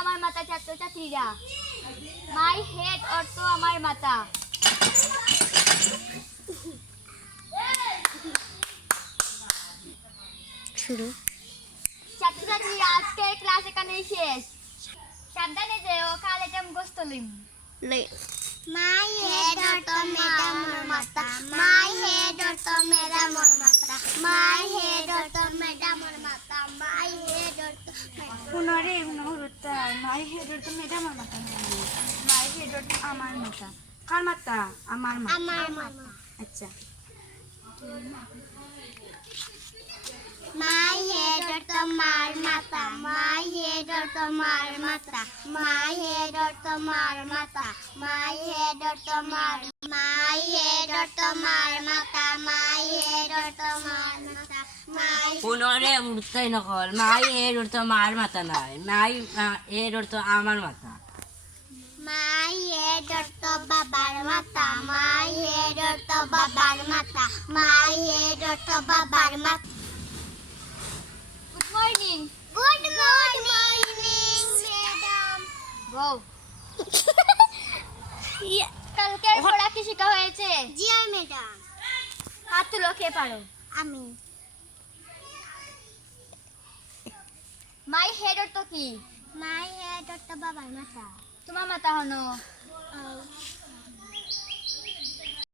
আমার মাথা ছাত্রছাত্রীরা। মাই হেড অর্থ আমার মাথা। শুরু। ছাত্রছাত্রীরা আজকের ক্লাস এখানেই শেষ। সাবধানে যেও, কাল এটা মুখস্থ লইম। My head অর্থ ম্যাডামের মাথা। My head অর্থ ম্যাডামের মাথা। My head অর্থ ম্যাডামের মাথা। My head অর্থ পুনরে নুরুত্তা মাই হেড অর্থ ম্যাডামের মাথা। মাই হেড অর্থ আমার মাথা। কার মাথা? আমার মাথা। আমার মাথা। আচ্ছা। My head অর্থ মার মাথা। My head অর্থ মার মাথা। My head অর্থ মার মাথা। My head অর্থ মার। My head অর্থ মার মাথা। My head অর্থ মার মাথা। My পুনরে উঠতেই নকল মাই হেড অর্থ মার মাথা নাই, মাই হেড অর্থ আমার মাথা। My head অর্থ বাবার মাথা। My head অর্থ বাবার মাথা। My head অর্থ বাবার মাথা। Good morning. Good morning, madam. গো। কালকের পড়া কি শেখা হয়েছে? জি ম্যাডাম। হাত তুলো, কে পারো? আমি। মাই হেড অর্থ কি? My head অর্থ বাবার মাথা। তোমার মাথা হনো।